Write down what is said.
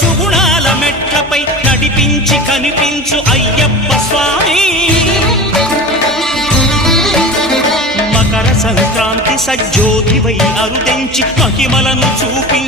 సుగుణాల మెట్లపై నడిపించి కనిపించు అయ్యప్ప స్వామి. మకర సంక్రాంతి సజ్జోతివై అరుదెంచి మహిమలను చూపించు